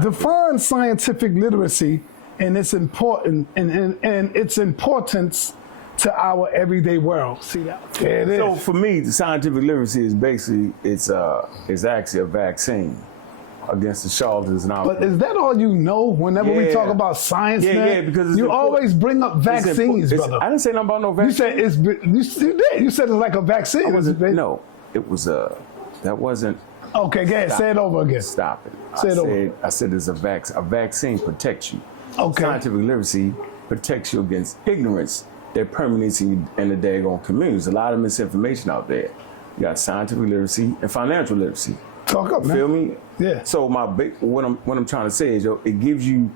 Define scientific literacy and its importance to our everyday world. See that? There it is. So for me, the scientific literacy is basically it's actually a vaccine against the charlatans and all. But is that all you know whenever we talk about science, man? Yeah, because you always bring up vaccines, brother. I didn't say nothing about no vaccine. You said you said it's like a vaccine. No, it was that wasn't. Okay, go ahead. Say it over again. Stop it. I said it's a vaccine protects you. Okay. Scientific literacy protects you against ignorance that permeates in the daggone communities. A lot of misinformation out there. You got scientific literacy and financial literacy. Talk up, man. Feel me? Yeah. So what I'm trying to say is, it gives you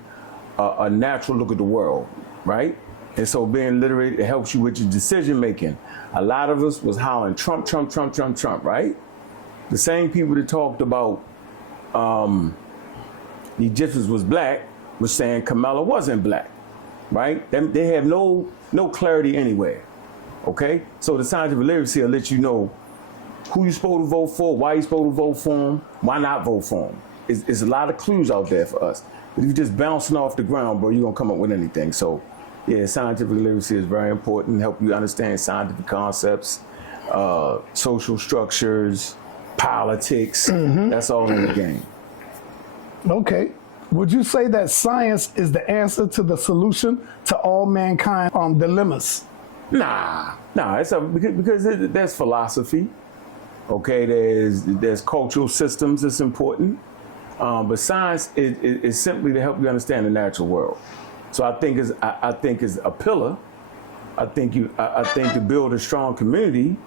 a natural look at the world, right? And so being literate, it helps you with your decision making. A lot of us was hollering Trump, Trump, Trump, Trump, Trump, right? The same people that talked about the Egyptians was black was saying Kamala wasn't black, right? They have no clarity anywhere, okay? So the scientific literacy will let you know who you're supposed to vote for, why you're supposed to vote for them, why not vote for them. It's a lot of clues out there for us. But if you're just bouncing off the ground, bro, you're gonna come up with anything. So yeah, scientific literacy is very important, help you understand scientific concepts, social structures, politics. That's all in the game. Okay. Would you say that science is the answer to the solution to all mankind dilemmas? Nah, it's because there's philosophy. Okay, there's cultural systems that's important, but science is simply to help you understand the natural world. So I think is a pillar. I think to build a strong community,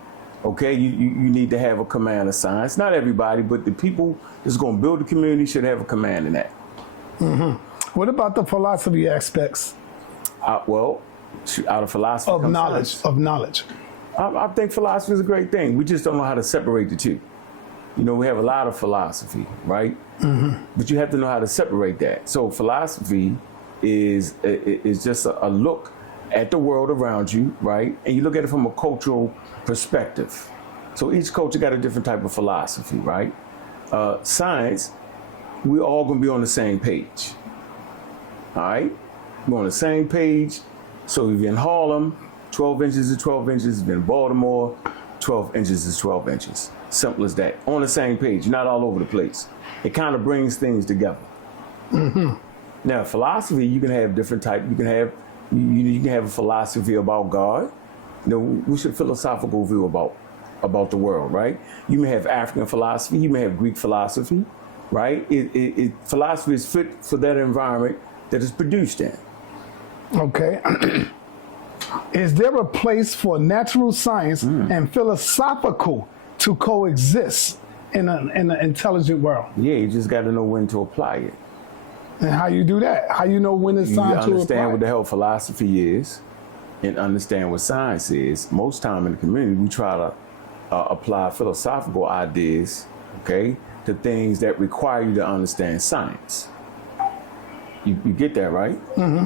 okay, you need to have a command of science. Not everybody, but the people that's going to build the community should have a command in that. What about the philosophy aspects? Well, out of philosophy of comes knowledge. science. Of knowledge. I think philosophy is a great thing. We just don't know how to separate the two. You know, we have a lot of philosophy, right? But you have to know how to separate that. So philosophy is just a look at the world around you, right? And you look at it from a cultural perspective. So each culture got a different type of philosophy, right? Science, we're all gonna be on the same page, all right? We're on the same page. So if you're in Harlem, 12 inches is 12 inches. If you're in Baltimore, 12 inches is 12 inches. Simple as that. On the same page, you're not all over the place. It kind of brings things together. Now, philosophy, you can have different types. You can have a philosophy about God. You know, what's your philosophical view about the world, right? You may have African philosophy. You may have Greek philosophy, right? Philosophy is fit for that environment that it's produced in. Okay. Is there a place for natural science and philosophical to coexist in an intelligent world? Yeah, you just got to know when to apply it. And how you do that? How you know when it's time to apply? You understand what the hell philosophy is and understand what science is. Most time in the community, we try to apply philosophical ideas, okay, to things that require you to understand science. You get that, right?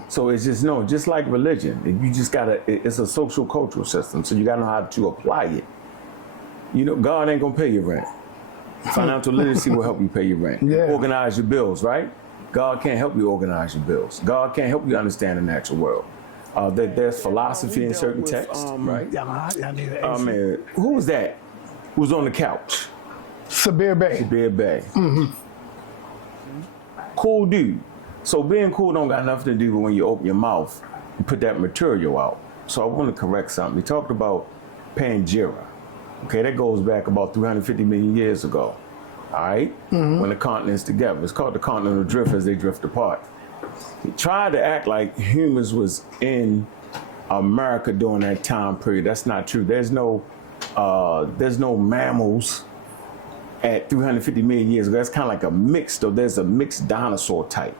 So it's just like religion. You just it's a social cultural system. So you gotta know how to apply it. You know, God ain't gonna pay your rent. Financial literacy will help you pay your rent. Yeah. Organize your bills, right? God can't help you organize your bills. God can't help you understand the natural world. There's philosophy in certain texts, right? Man, who was that? Who was on the couch? Sabir Bey. Sabir Bey. Cool dude. So being cool don't got nothing to do with when you open your mouth and put that material out. So I want to correct something. We talked about Pangea. Okay, that goes back about 350 million years ago. All right? When the continents together. It's called the continental drift as they drift apart. He tried to act like humans was in America during that time period. That's not true. There's no mammals at 350 million years ago. That's kind of like a mix, though. There's a mixed dinosaur type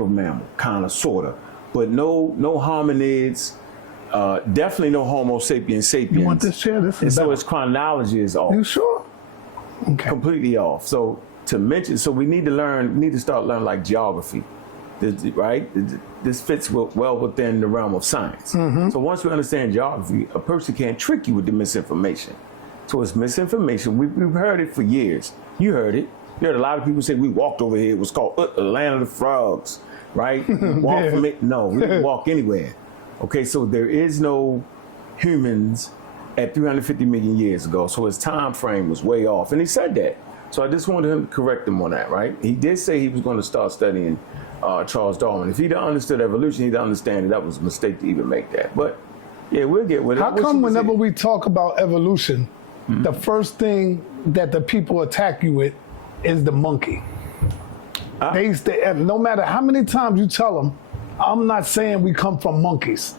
of mammal, kind of, sort of. But no hominids, definitely no Homo sapiens sapiens. You want this chair? This is and so its chronology is off. You sure? Okay. Completely off. So we need to start learning like geography, right? This fits well within the realm of science. So once we understand geography, a person can't trick you with the misinformation. So it's misinformation. We've heard it for years. You heard it. You heard a lot of people say we walked over here. It was called the land of the frogs, right? Walk from it. No, we didn't walk anywhere. Okay, so there is no humans at 350 million years ago. So his time frame was way off. And he said that. So I just wanted him to correct him on that, right? He did say he was going to start studying Charles Darwin. If he'd understood evolution, he'd understand that was a mistake to even make that. But yeah, we'll get with it. How come whenever we talk about evolution, the first thing that the people attack you with is the monkey? No matter how many times you tell them, I'm not saying we come from monkeys.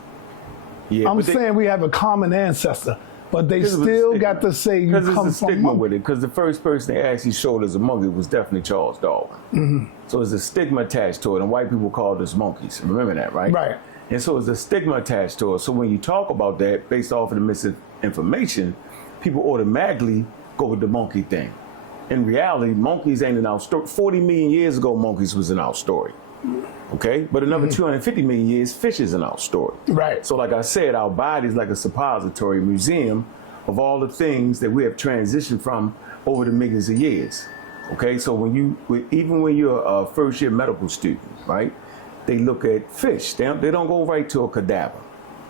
Yeah, I'm saying we have a common ancestor, but they still got to say you come from Because there's a stigma monkeys. with it. Because the first person they actually showed as a monkey was definitely Charles Darwin. So there's a stigma attached to it, and white people called us monkeys. Remember that, right? Right. And so there's a stigma attached to it. So when you talk about that based off of the misinformation, people automatically go with the monkey thing. In reality, monkeys ain't in our story. 40 million years ago, monkeys was in our story. Okay? But another 250 million years, fish is in our story. Right. So like I said, our body is like a suppository museum of all the things that we have transitioned from over the millions of years. Okay? So even when you're a first year medical student, right? They look at fish. They don't go right to a cadaver.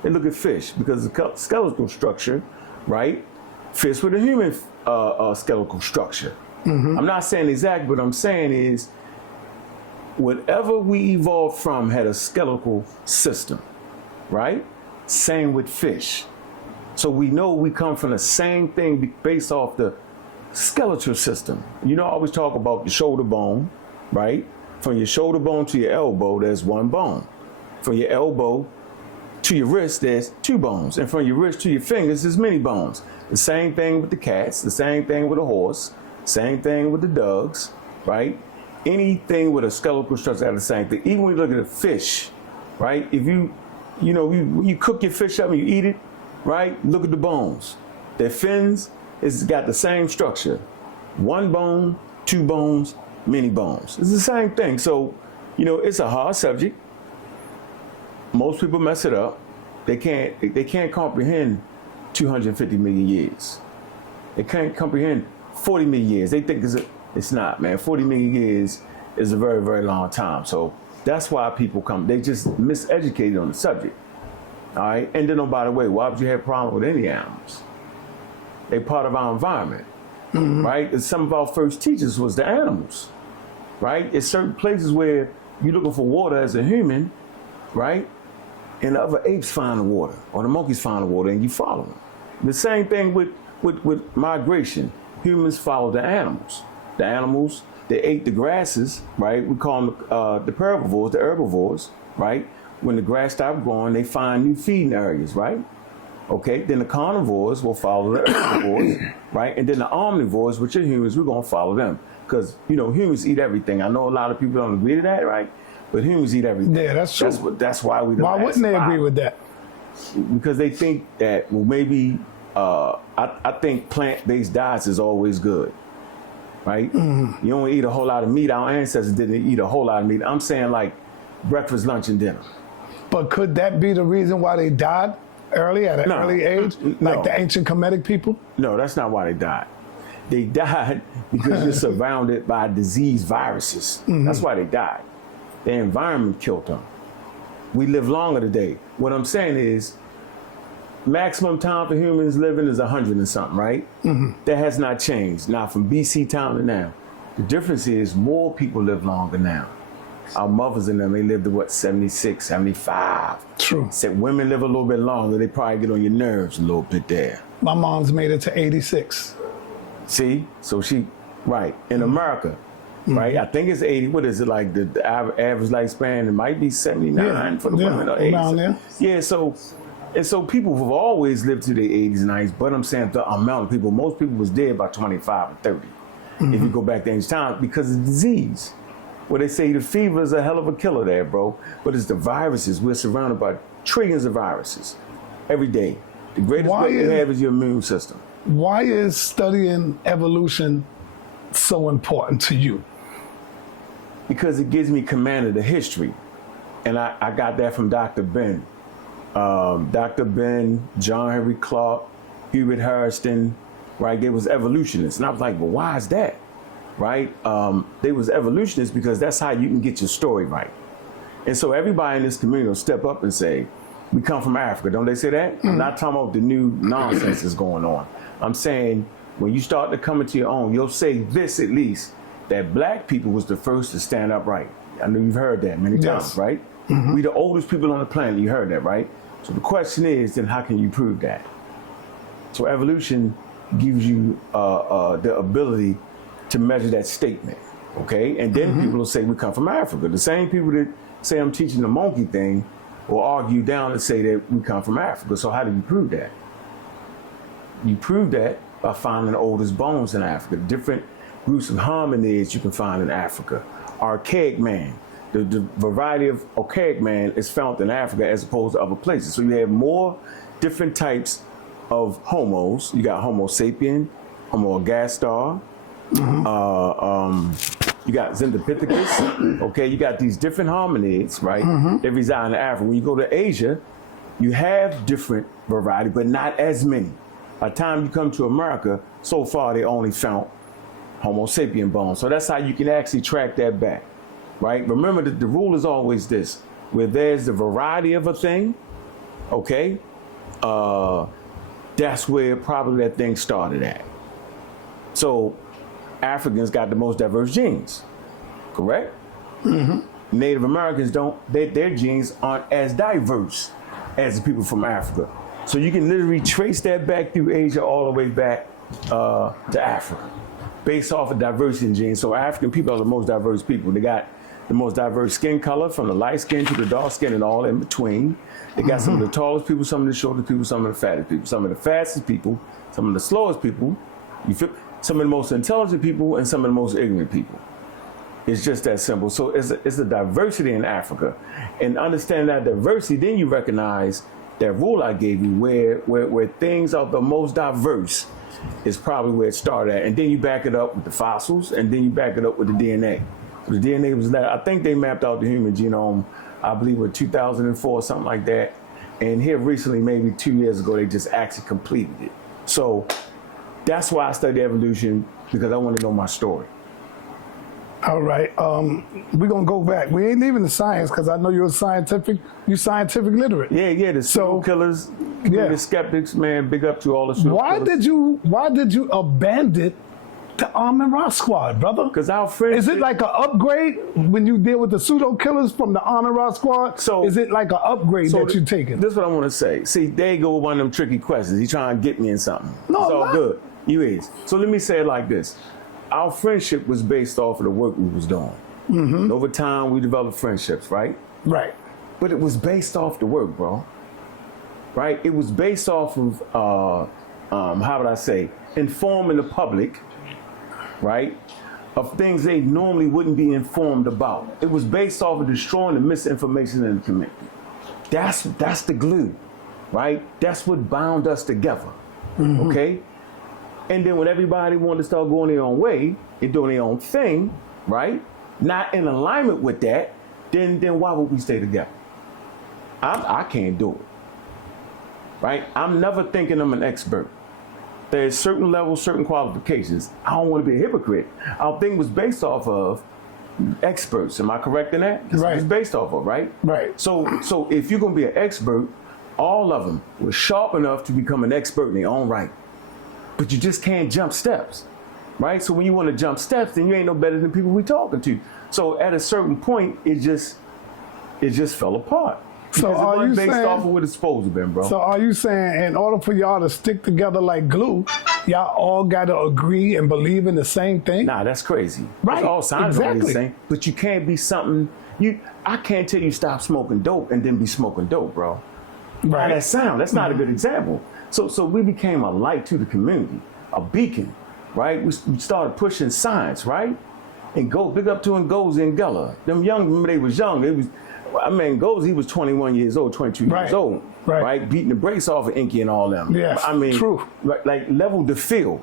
They look at fish because the skeletal structure, right, fits with a human skeletal structure. I'm not saying exactly, but I'm saying is whatever we evolved from had a skeletal system, right? Same with fish. So we know we come from the same thing based off the skeletal system. You know, I always talk about the shoulder bone, right? From your shoulder bone to your elbow, there's one bone. From your elbow to your wrist, there's two bones. And from your wrist to your fingers, there's many bones. The same thing with the cats, the same thing with a horse, same thing with the dogs, right? Anything with a skeletal structure has the same thing. Even when you look at a fish, right? If you cook your fish up and you eat it, right? Look at the bones. Their fins, it's got the same structure. One bone, two bones, many bones. It's the same thing. So, it's a hard subject. Most people mess it up. They can't comprehend 250 million years. They can't comprehend 40 million years. They think it's not, man. 40 million years is a very, very long time. So that's why people come. They just miseducated on the subject. All right. And then, oh, by the way, why would you have a problem with any animals? They're part of our environment, right? And some of our first teachers was the animals, right? It's certain places where you're looking for water as a human, right? And the other apes find the water, or the monkeys find the water, and you follow them. The same thing with migration. Humans follow the animals. The animals, they ate the grasses, right? We call them the herbivores, the herbivores, right? When the grass stopped growing, they find new feeding areas, right? Okay, then the carnivores will follow the herbivores, right? And then the omnivores, which are humans, we're going to follow them. Because, humans eat everything. I know a lot of people don't agree to that, right? But humans eat everything. Yeah, that's true. That's why we don't. Why wouldn't they agree with that? Because they think that, well, maybe, I think plant-based diets is always good, right? You don't eat a whole lot of meat. Our ancestors didn't eat a whole lot of meat. I'm saying like breakfast, lunch, and dinner. But could that be the reason why they died early, at an early age? Like the ancient Kemetic people? No, that's not why they died. They died because you're surrounded by disease viruses. That's why they died. Their environment killed them. We live longer today. What I'm saying is, maximum time for humans living is 100 and something, right? That has not changed. Now, from BC time to now, the difference is more people live longer now. Our mothers and them, they lived to 76, 75. True. Said women live a little bit longer. They probably get on your nerves a little bit there. My mom's made it to 86. See? So right. In America, right? I think it's 80. What is it like? The average lifespan, it might be 79 for the women or 80. Around there. Yeah, so people have always lived to their 80s and 90s, but I'm saying the amount of people, most people was dead by 25 and 30. If you go back to ancient times, because of disease. Well, they say the fever is a hell of a killer there, bro. But it's the viruses. We're surrounded by trillions of viruses every day. The greatest weapon you have is your immune system. Why is studying evolution so important to you? Because it gives me command of the history. And I got that from Dr. Ben. Dr. Ben, John Henry Clark, Hubert Harrison, right? They was evolutionists. And I was like, well, why is that? right? They was evolutionists because that's how you can get your story right. And so everybody in this community will step up and say, we come from Africa. Don't they say that? I'm not talking about the new nonsense that's going on. I'm saying when you start to come into your own, you'll say this at least, that black people was the first to stand up right. I know you've heard that many times, right? We the oldest people on the planet. You heard that, right? So the question is, then how can you prove that? So evolution gives you the ability to measure that statement, okay? And then people will say we come from Africa. The same people that say I'm teaching the monkey thing will argue down and say that we come from Africa. So how do you prove that? You prove that by finding the oldest bones in Africa, different groups of hominids you can find in Africa. Archaic man. The variety of archaic man is found in Africa as opposed to other places. So you have more different types of homos. You got Homo sapien, Homo ergaster, you got Zendopithecus, okay? You got these different hominids, right? They reside in Africa. When you go to Asia, you have different variety, but not as many. By the time you come to America, so far they only found Homo sapien bones. So that's how you can actually track that back, right? Remember that the rule is always this, where there's the variety of a thing, okay? That's where probably that thing started at. So Africans got the most diverse genes, correct? Native Americans don't, their genes aren't as diverse as the people from Africa. So you can literally trace that back through Asia all the way back to Africa, based off of diversity in genes. So African people are the most diverse people. They got the most diverse skin color, from the light skin to the dark skin and all in between. They got some of the tallest people, some of the shortest people, some of the fattest people, some of the fastest people, some of the slowest people, you feel, some of the most intelligent people, and some of the most ignorant people. It's just that simple. So it's a diversity in Africa. And understand that diversity, then you recognize that rule I gave you, where things are the most diverse is probably where it started at. And then you back it up with the fossils, and then you back it up with the DNA. So the DNA was that, I think they mapped out the human genome, I believe in 2004, something like that. And here recently, maybe 2 years ago, they just actually completed it. So that's why I study evolution, because I want to know my story. All right, we're gonna go back. We ain't leaving the science because I know you're scientific literate. Yeah, the pseudo killers, the skeptics, man, big up to all the pseudo killers. Why did you abandon the Arm and Rock Squad, brother? Because our friends. Is it like an upgrade when you deal with the pseudo killers from the Arm and Rock Squad? So is it like an upgrade that you're taking? This is what I want to say. See, there you go with one of them tricky questions. He's trying to get me in something. No, it's all not. good. You is. So let me say it like this. Our friendship was based off of the work we was doing. And over time, we developed friendships, right? Right. But it was based off the work, bro. Right? It was based off of, how would I say, informing the public, right, of things they normally wouldn't be informed about. It was based off of destroying the misinformation in the community. That's the glue, right? That's what bound us together, okay? And then when everybody wanted to start going their own way and doing their own thing, right, not in alignment with that, then why would we stay together? I can't do it, right? I'm never thinking I'm an expert. There's certain levels, certain qualifications. I don't want to be a hypocrite. Our thing was based off of experts. Am I correct in that? That's right. What it's based off of, right? Right. So if you're going to be an expert, all of them were sharp enough to become an expert in their own right. But you just can't jump steps, right? So when you want to jump steps, then you ain't no better than people we talking to. So at a certain point, it just fell apart. So Because are it wasn't you based saying, off of what it's supposed to be, bro. So are you saying in order for y'all to stick together like glue, y'all all got to agree and believe in the same thing? Nah, that's crazy. Right, It's all signs exactly. are the same, but you can't be something. I can't tell you stop smoking dope and then be smoking dope, bro. Right. How that sound? That's not a good example. So we became a light to the community, a beacon, right? We started pushing science, right? And go big up to Ngozi and Gella. Them young, remember they was young. Ngozi, he was 21 years old, 22 years old, right? Beating the brakes off of Inky and all them. Yes, true. Like level the field,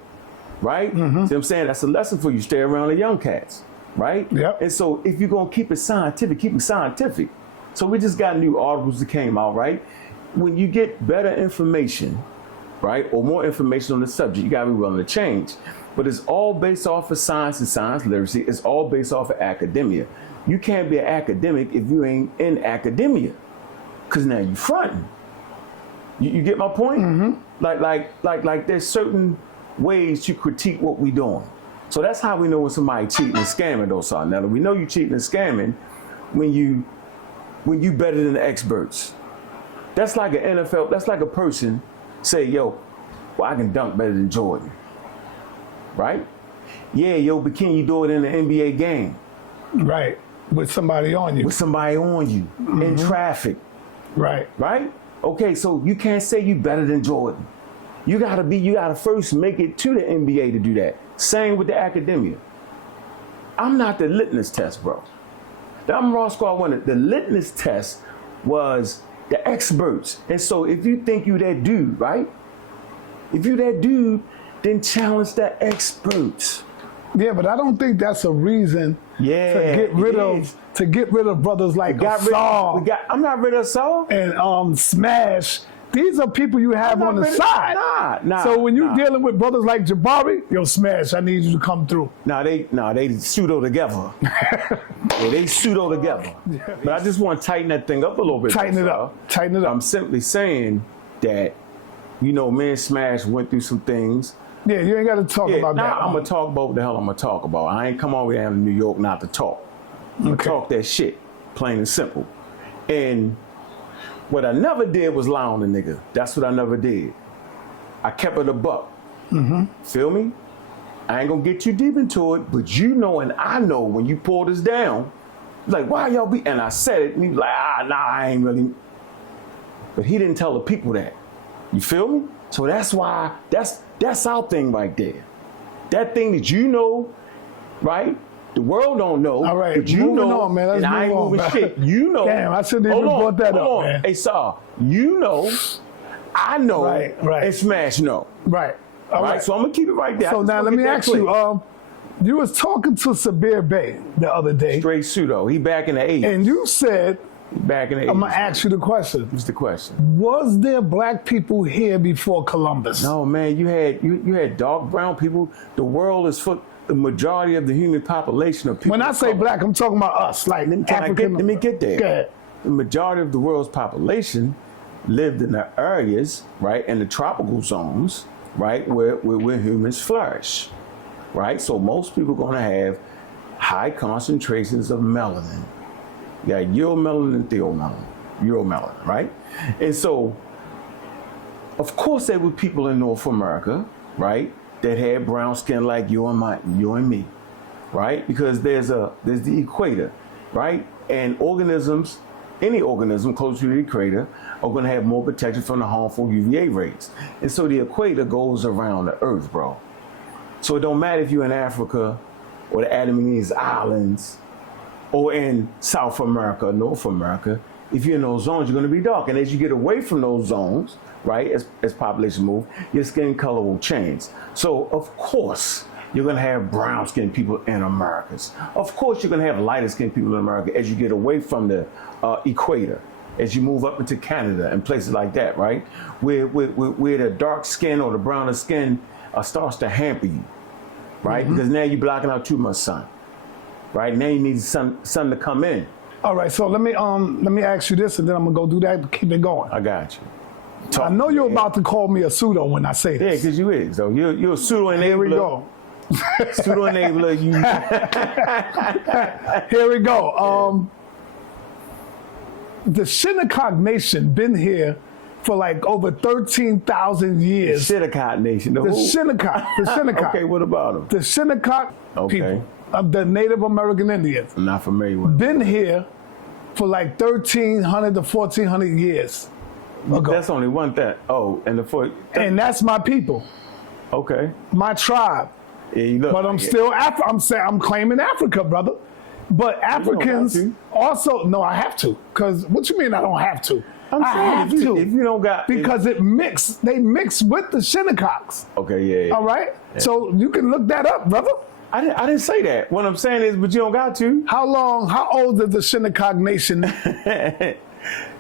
right? See what I'm saying? That's a lesson for you. Stay around the young cats, right? Yep. And so if you're gonna keep it scientific, keep it scientific. So we just got new articles that came out, right? When you get better information, right, or more information on the subject, you gotta be willing to change. but it's all based off of science and science literacy. It's all based off of academia. You can't be an academic if you ain't in academia, because now you fronting. You get my point? Mm-hmm. Like there's certain ways to critique what we doing. So that's how we know when somebody cheating and scamming, though, sa.neter. We know you cheating and scamming when you better than the experts. That's like an NFL, that's like a person say, yo, well, I can dunk better than Jordan. Right? Yeah, yo, but can you do it in an NBA game? Right. With somebody on you. With somebody on you. Mm-hmm. In traffic. Right. Right? Okay, so you can't say you better than Jordan. You gotta first make it to the NBA to do that. Same with the academia. I'm not the litmus test, bro. I'm Raw Squad 1. The litmus test was the experts. And so if you think you that dude, right? If you that dude, then challenge the experts. Yeah, but I don't think that's a reason to get rid of brothers like Saul. I'm not rid of Saul. And Smash. These are people you have on the side. Nah. So when you're dealing with brothers like Jabari, yo, Smash, I need you to come through. They pseudo together. Yeah, they pseudo together. But I just want to tighten that thing up a little bit. Tighten it up. I'm simply saying that, me and Smash went through some things. Yeah, you ain't got to talk about that. I'm going to talk about what the hell I'm going to talk about. I ain't come all the way down to New York not to talk. I'm going to talk that shit, plain and simple. And what I never did was lie on the nigga. That's what I never did. I kept it a buck. Mm-hmm. Feel me? I ain't gonna get too deep into it, but you know and I know when you pull this down, like, why y'all be, and I said it, and he was like, I ain't really. But he didn't tell the people that. You feel me? So that's why, that's our thing right there. That thing that you know, right? The world don't know. All right, but you know, on, man. Let's and I ain't moving shit. You know. Damn, I shouldn't even brought that up, man. Hey, Saul, you know, I know, right. And Smash know. Right. All right. So I'm going to keep it right there. So now let me ask you, you was talking to Sabir Bey the other day. Straight pseudo. He back in the 80s. And you said, back in the 80s. I'm going to ask you the question. What's the question? Was there black people here before Columbus? No, man. You had dark brown people. The world is full. The majority of the human population of people. When I say black, I'm talking about us, like African. Let me get there. Go ahead. The majority of the world's population lived in the areas, right, in the tropical zones, right, where humans flourish, right? So most people are going to have high concentrations of melanin. You got uromelanin and uromelanin, right? And so, of course, there were people in North America, right, that had brown skin like you and me, right? Because there's the equator, right? And organisms, any organism close to the equator are going to have more protection from the harmful UVA rays. And so the equator goes around the earth, bro. So it don't matter if you're in Africa or the Andamanese Islands or in South America, North America. If you're in those zones, you're going to be dark. And as you get away from those zones, right, as population move, your skin color will change. So, of course, you're going to have brown-skinned people in Americas. Of course, you're going to have lighter-skinned people in America as you get away from the equator, as you move up into Canada and places like that, right, where the dark skin or the browner skin starts to hamper you, right, because now you're blocking out too much sun, right? Now you need sun to come in. All right, so let me ask you this, and then I'm gonna go do that to keep it going. I got you. I know you're about to call me a pseudo when I say this. Yeah, because you is. So you're a pseudo enabler. Here we go. Pseudo enabler. Here we go. The Shinnecock Nation been here for like over 13,000 years. Shinnecock Nation. The Shinnecock. Okay, what about them? The Shinnecock people of the Native American Indians. I'm not familiar with them. Been here for like 1,300 to 1,400 years. Ago. That's only one thing. Oh, and that's my people. Okay. My tribe. Yeah, you look. But I'm still I'm claiming Africa, brother. But Africans also I have to. Because what you mean I don't have to? I have to. If you don't got because they mix with the Shinnecocks. Okay, yeah. All right? Yeah. So you can look that up, brother. I didn't say that. What I'm saying is, but you don't got to. How old is the Shinnecock Nation?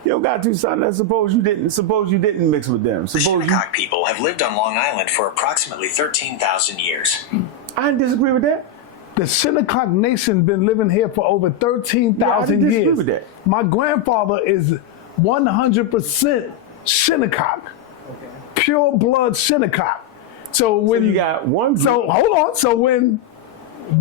You don't got to, son. Suppose you didn't mix with them. The Shinnecock people have lived on Long Island for approximately 13,000 years. I disagree with that. The Shinnecock Nation been living here for over 13,000 Yeah, I disagree years. with that. My grandfather is 100% Shinnecock, pure blood Shinnecock. So when You got one group. so hold on. So when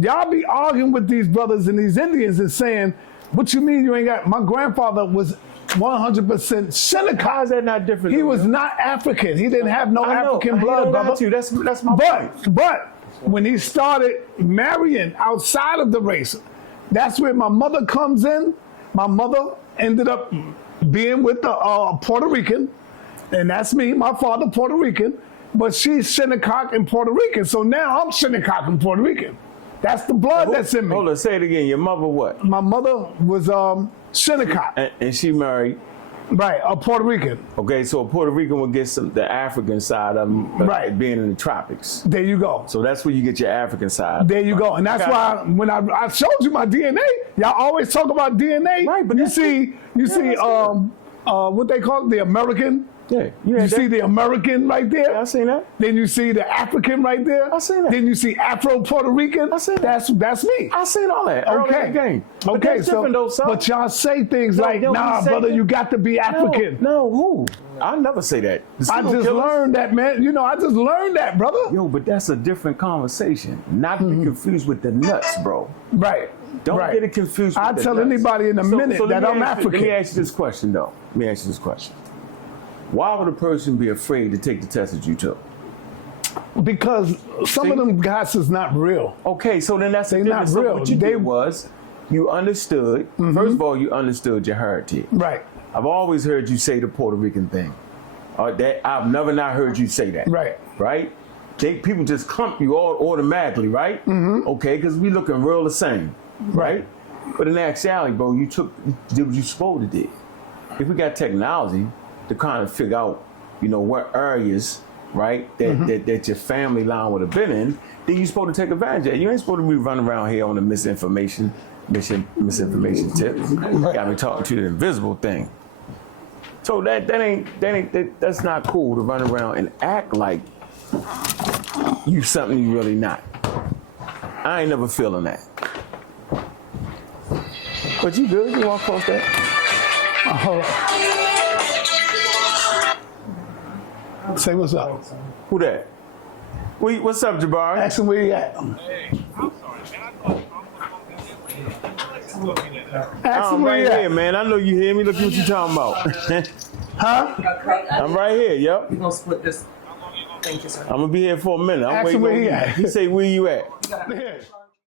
y'all be arguing with these brothers and these Indians and saying, "What you mean you ain't got?" My grandfather was 100% Shinnecock. How is that not different? He though, was man? not African. He didn't have no I know. African I blood, don't brother. got you. That's my point. But when he started marrying outside of the race, that's where my mother comes in. My mother ended up being with the Puerto Rican, and that's me. My father Puerto Rican, but she's Shinnecock and Puerto Rican. So now I'm Shinnecock and Puerto Rican. That's the blood that's in me. Hold on, say it again. Your mother what? My mother was Shinnecock, And she married. right? A Puerto Rican. Okay, so a Puerto Rican will get the African side of them, Right. being in the tropics. There you go. So that's where you get your African side. There you go. And that's Okay. why when I showed you my DNA, y'all always talk about DNA. Right, but you that's see that's good. what they call it, the American. Yeah, You see the American right there. Yeah, I seen that. Then you see the African right there. I seen that. Then you see Afro Puerto Rican. I seen that. That's me. I seen all that. Early Okay. in the game. But Okay. that's So, different though, son. but y'all say things No, like, no, we "Nah, say brother, that- you got to be African." No, who? I never say that. The I serial just killers- learned that, man. You know, I just learned that, brother. Yo, but that's a different conversation. Not to be confused with the nuts, bro. Right. Don't right. get it confused. I'll with the tell nuts. anybody in a minute let that me I'm ask you- African. Let me ask you this question, though. Let me ask you this question. Why would a person be afraid to take the test that you took? Because some of them guys is not real. Okay, so then that's They the not difference. So real. what you They- did was you understood. First of all, you understood your heritage. Right. I've always heard you say the Puerto Rican thing. That I've never not heard you say that. Right. Right. People just clump you all automatically, right? Okay, because we looking real the same, right? But in actuality, bro, you did what you supposed to do. If we got technology to kind of figure out, what areas, right, that your family line would have been in, then you're supposed to take advantage of it. You ain't supposed to be running around here on the misinformation tip. Got me talking to the invisible thing. So that's not cool to run around and act like you something you really not. I ain't never feeling that. But you good? You want to post that? Hold on. Say what's up. Who that? What's up, Jabari? Ask him where he at. Ask him I'm where he right at. here, man. I know you hear me. Look what you talking about. Huh? I'm right here, yep. We're gonna split this. Thank you, sir. I'm gonna be here for a minute. I'm Ask waiting him where on he you. at. He say, where you at? Here.